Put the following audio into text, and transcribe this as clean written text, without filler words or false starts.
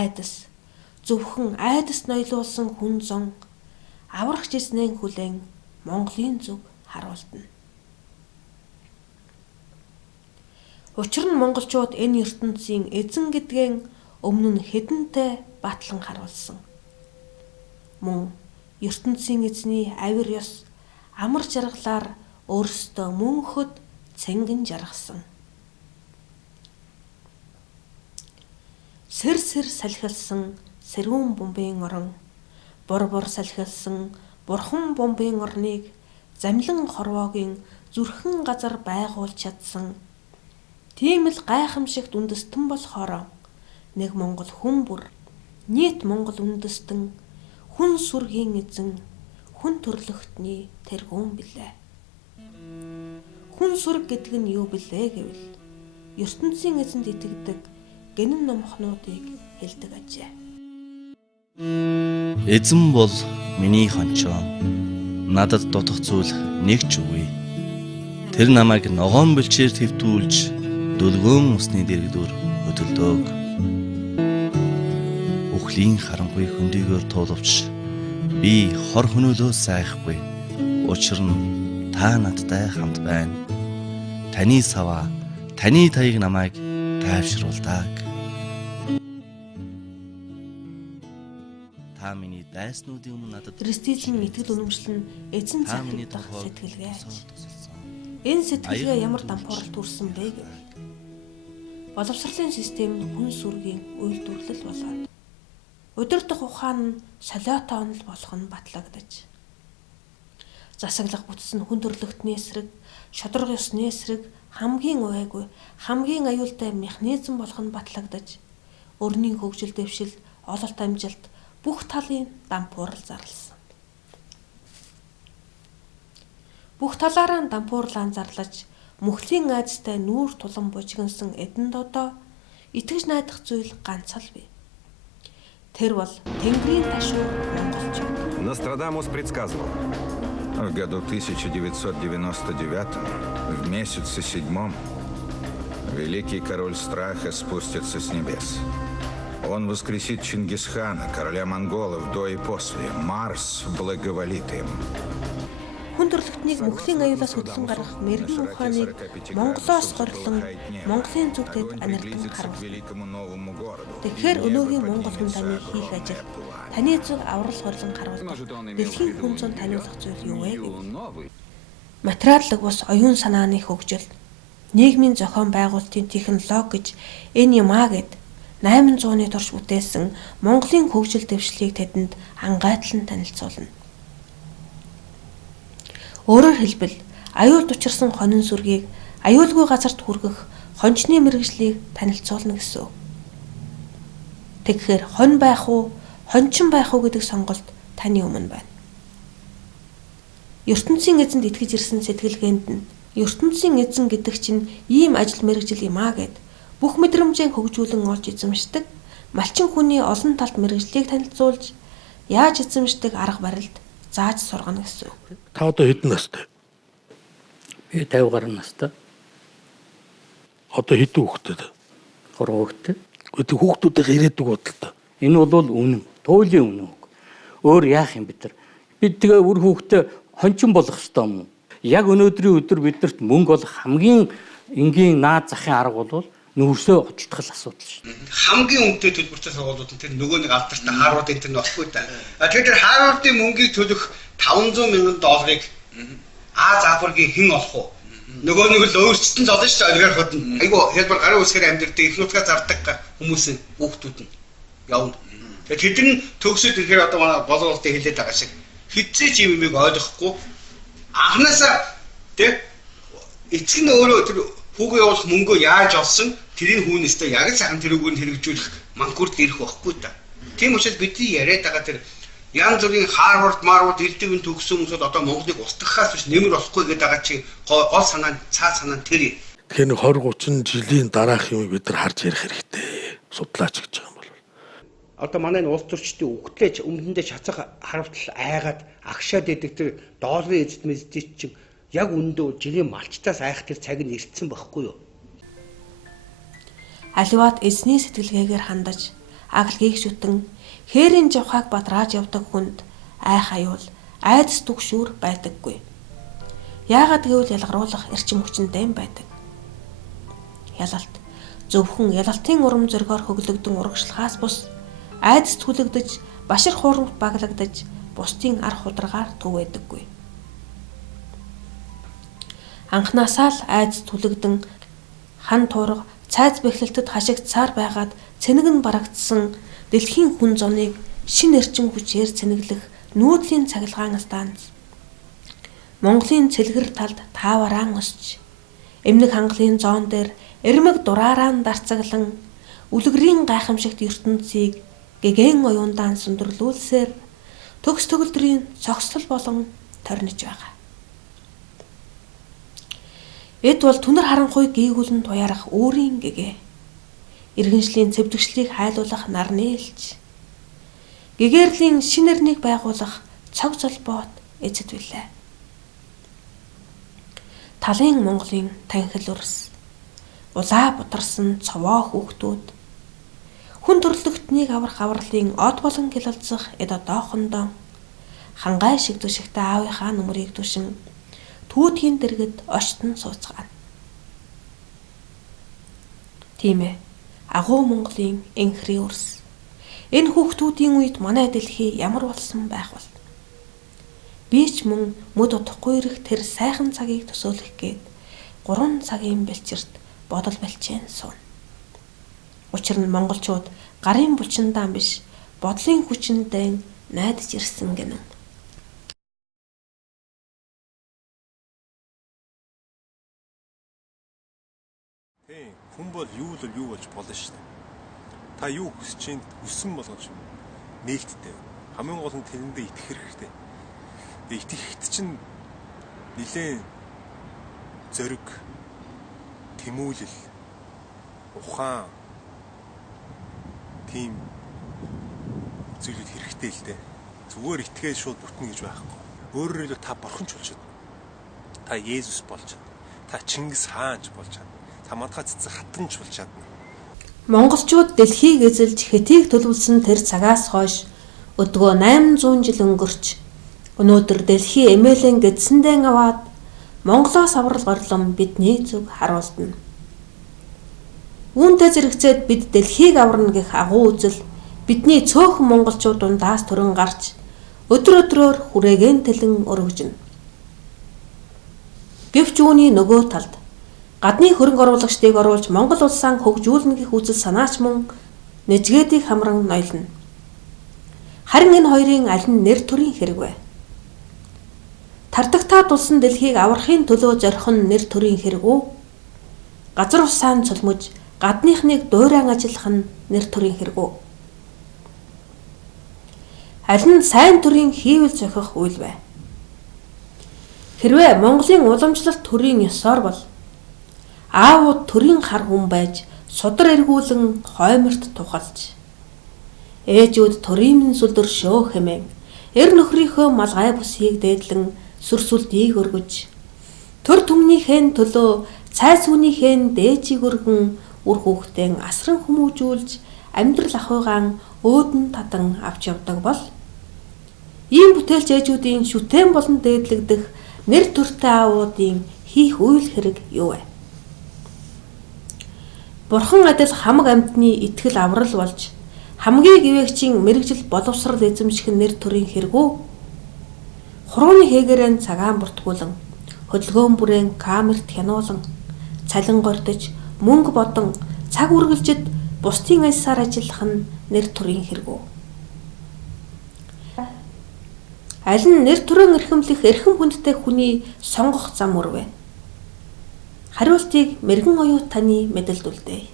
айдас, зөвхөн айдас ноёлуулсан хүн зон аврах жизнэн хүлээн Монголын зүг харуулна. Учир нь монголчууд энэ ертөнцийн эзэн гэдгэн өмнө нь хэдэнтэй батлан харуулсан. Мөн ертөнцийн эзний авир ёс амар жаргалаар өөрсдөө мөнхөд цэнгэн жаргасан. Сэр салхилсан сэрүүн бомбын орон, бур салхилсан бурхан бомбын орныг замлан хорвоогийн зүрхэн газар байгуулж чадсан. Тийм л гайхамшигт үндэстэн болохоор нэг Монгол хүн бүр, нийт Монгол үндэстэн, хүн сүргийн эзэн, хүн төрлөختний тэргүүн билээ. Хүн сүрг гэдэг нь юу билээ гэвэл ертөнцийн эзэнд итгэдэг гэнэн номхнуудыг хэлдэг ажээ. Эзэн бол миний хончоо. Надад дутх зүйл нэг ч үгүй. Тэр намайг ногоон бэлчээр твтүүлж дөлгөөн усны дэрэгдүр хөдөлдөг. Үхлийн харанхуй хөндийгөөр туулвч би хор хөнөөлөө сайхгүй. Учир нь та надтай хамт байна. Таны саваа, таны таяг намайг тайвшруулдаг. Та миний дайснуудын өмнө надад Христийн итгэл үнэмшил нь эзэн захирагдах сэтгэлгээ. Энэ сэтгэлгээ ямар дампуурал төрсөн бэ гэвэл боловсролын систем нь хүн сүргийн үйлдвэрлэл болоод удирдах ухаан нь солиотой онол болох нь батлагдаж, засаглах бүтц нь хүн төрлөختний эсрэг, шодрог ёсны эсрэг хамгийн увайгүй, хамгийн аюултай механизм болох нь батлагдаж, өрний хөгжил дэвшил, ололт амжилт бүх талын дампуурал зарласан. Бүх талаараа дампуурлаа зарлаж мөхлийн айдастай нүүр тулан бужигнсан эдэн додоо итгэж найдах зүйл ганц л бий. Тэр бол Тэнгэрийн ташуур монголчууд. Нострадамус предсказывал. В году 1999 в месяце 7 великий король страха спустится с небес. Он воскресит Чингисхана, короля монголов, до и после. Марс благоволит им. Хүн төрлөختнийг мөхлийн аюулаас хөдлөн гаргах мэрэгэн ухааныг Монголоос горлон Монголын зүгтээд анирдан харуулна. Тэгэхээр өнөөгийн монгол хүн таны хийх ажил, таны зүг аврал хорлон харуулдаг дэлхийн хүн зүүн таниулах зүйл юу вэ гэвэл материаллык бус оюун санааны хөгжил, нийгмийн зохион байгуулалтын технологи гэж энэ юм аа гэд 800-ны турш бүтээсэн Монголын хөгжил дэвшлийг тэдэнд ангайтлан танилцуулна. Өөрөөр хэлбэл аюулд учирсан хонин сүргийг аюулгүй газарт хүргэх хончны мэргэжлийг танилцуулна гэсэн үг. Тэгэхээр хон байх уу, хончин байх уу гэдэг сонголт таны өмнө байна. ертөнцийн эзэнд итгэж ирсэн сэтгэлгээнд нь ертөнцийн эзэн гэдэг чинь ийм ажил мэргэжил юм аа гэд бүх мэдрэмжээ хөгжүүлэн олж эзэмшдэг малчин хүний олон талт мэргэжлийг танилцуулж яаж эзэмшдэг арга барилд зааж сургана гэсэн үг. Та одоо хэдэн настай? Би 50 гаруй настай. Одоо хэдэн хүүхэдтэй? 3 хүүхэдтэй. Гэхдээ хүүхдүүдээ ирээдүг бодлоо. Энэ бол үнэн. Туйлын үнэн. Өөр яах юм бид нар? Бид тэгээ үр хүүхдээ хончин болох ёстой юм. Яг өнөөдрийн өдөр биднэрт мөнгө олох хамгийн энгийн наад захын арга бол нүүрсөө очтгол асуудал шүү. Хамгийн үнэтэй төлбөртэй сургуулиуд нь тэр нөгөө нэг алдартай Харвард энэ нь болохгүй та. Тэгэхээр Харвардын мөнгийг төлөх $500,000 Аз Африкийн хэн олох уу? Нөгөө нэг л өөрсдөө золно шүү дээ олигархууд нь. Айгу хэлбэр гарын үсгээр амьдэрдэг их нутгаа зардаг хүмүүс нь хүүхдүүд нь явна. Тэгэхээр тэд нь төгсөд ихээр одоо манай боловсролтой хэлээд байгаа шиг хитцээ ч юм ойлгохгүй анханасаа тэг эцэг нь өөрөө тэр хүүгээ явуулах мөнгөө яаж олсон тэрийн хүүнээсээ яг л сайхан тэр үгээр хэрэгжүүлэх манкурт ирэх байхгүй та. Тийм учраас бидний яриад байгаа тэр янз бүрийн Харвард, Марвард хэлдэг төгссөн хүмүүсд одоо Монголыг устгахаас биш нэмэр болохгүй гэдэг байгаа чи гол санаа цаа санаа тэр. Тэгэхээр 20-30 жилийн дараах юм бид нар харж ярих хэрэгтэй. Судлаач гэж байгаа юм бол. Одоо манай энэ улс төрчдийн үгтлээж өмнөдөө шацах харавтал айгаад агшаад идэг тэр долларын эзэд мэддэг чинь яг өндөө жилийн малчтаас айх тэр цаг нь ирсэн байхгүй юу? Аливаад эзний сэтгэлгээгээр хандаж аглгийг шүтэн хээрийн жавхааг бадрааж явдаг хүнд айх аюул айдас түгшүүр байдаггүй. Яагаад гэвэл ялгаруулах эрчим хүчинтэй байдаг. Ялалт зөвхөн ялалтын урам зоригоор хөглөгдөн урагшлахаас бус айдас түлэгдэж, башир хуурмт баглагдаж, бусдын ар хударгаар төв байдаггүй. Анхнаасаа л айдас түлэгдэн хан туурга цайз бэхлэлтэд хашигдсаар байгаад цэнэг нь барагдсан дэлхийн хүн зуныг шин эрчим хүчээр цэнэглэх нүүдлийн цахилгаан станц. Монголын цэлгэр талд таавараан өсч, эмнэг хангалын зоон дээр эрмэг дураараа дарцаглан үлгэрийн гайхамшигт ертөнцийг гэгэн оюундаан сүндэрлүүлсээр төгс төгөлдрийн цогцлол болон торниж байгаа. Эд бол түнэр харанхуй гийгүүлэн туярах өөрийн гэгээ. Иргэншлийн цэвдэгшлийг хайлуулах нарны элч. Гэгэрлийн шин эрнийг байгуулах цог золбоот эзэд билээ. Талын Монголын танхил урс. Улаа бутарсан цовоо хүүхдүүд. Хүн төрлөختнийг аврах авралын од болон гялалцах эд одоохондоо хангай шиг түшигтэй аавынхаа нүмерийг түшин түүтгийн дэргэд оштон сууцгаана. Тийм ээ, агуу Монголын энхри урс. Энэ хүүхдүүдийн үед манай дэлхий ямар болсон байх вэ? Би ч мөн мөд утахгүй ирэх тэр сайхан цагийг төсөөлөх гээд 3 цагийн бэлчирт бодол бэлчээн суун. Учир нь монголчууд гарын булчиндаан биш, бодлын хүчиндээ найдаж ирсэн гэнэ. Хүн бол юу болж болно шүү дээ. Та юу хүсэж чинь хүссэн болгож нээлттэй. Хамгийн гол нь тэрэндээ итгэх хэрэгтэй. Итгэхэд чинь нэлээд зориг, тэмүүлэл, ухаан тийм зүйлүүд хэрэгтэй л дээ. Зүгээр итгээд шууд бүтнэ гэж байхгүй. Өөрөөр хэлбэл та бурхан ч болж чадна. Та Есүс болж чадна. Та Чингис хаанч болж чадна. Та мадгаа цэцэг хатанч болж чадна. Монголчууд дэлхийг эзэлж хэтийг төлөвлөсөн тэр цагаас хойш өдгөө 800 жил өнгөрч өнөөдөр дэлхий эмээлэн гэдсэндээ аваад Монголоос аврал горлон бидний зүг харуулдана. Үүнтэй зэрэгцээд бид дэлхийг аварна гэх агуу үзэл бидний цөөхөн монголчууд дундаас төрөн гарч өдөр өдрөөр хүрээген тэлэн өргөжнө. Гэвч үүний нөгөө талд гадны хөрөнгө оруулагчдыг оруулж Монгол улсаа хөгжүүлнэ гэх үзэл санаач мөн нэжгээдийг хамран ноёлно. Харин энэ хоёрын аль нь нэр төрийн хэрэг вэ? Тардагтаа тулсан дэлхийг аврахын төлөө зорих нь нэр төрийн хэрэг үү? Газар усаан цулмж гадныхныг дуурайн ажиллах нь нэр төрийн хэрэг үү? Аль нь сайн төрийн хийвэл зохих үйл вэ? Хэрвээ Монголын уламжлалт төрийн ёсоор бол аавууд төрийн хар хүн байж судар эргүүлэн хойморт тухалж ээжүүд төрийн сүлдөр шөө хэмээн эр нөхрийнхөө малгай бүсийг дээдлэн сүрсүлдийг өргөж төр түмнийхэн төлөө цайс хүнийхэн дээжийг өргөн үр хүүхдэн асран хүмүүжүүлж амьдрал ахуйгаан өөдөн татан авч явдаг бол ийм бүтээлч ээжүүдийн шүтэн болон дээдлэгдэх нэр төртэй аавуудын хийх үйл хэрэг юу вэ? Бурхан адил хамаг амьтны итгэл аврал болж хамгийн гівэгчийн мэрэгжил боловсрал эзэмших нэр төрийн хэрэгүү. Хурууны хээгээрэн цагаан бүртгүүлэн, хөдөлгөөн бүрээн камерт хянуулан, цалин гордож, мөнгө бодон, цаг үргэлжид бусдын альсаар ажиллах нь нэр төрийн хэрэгүү. Аль нь нэр төрийн эрхэмлэх эрхэм хүндтэй хүний сонгох зам мөр вэ? Хариултыг мэрэгэн оюут таны мэдэлд үлдээе.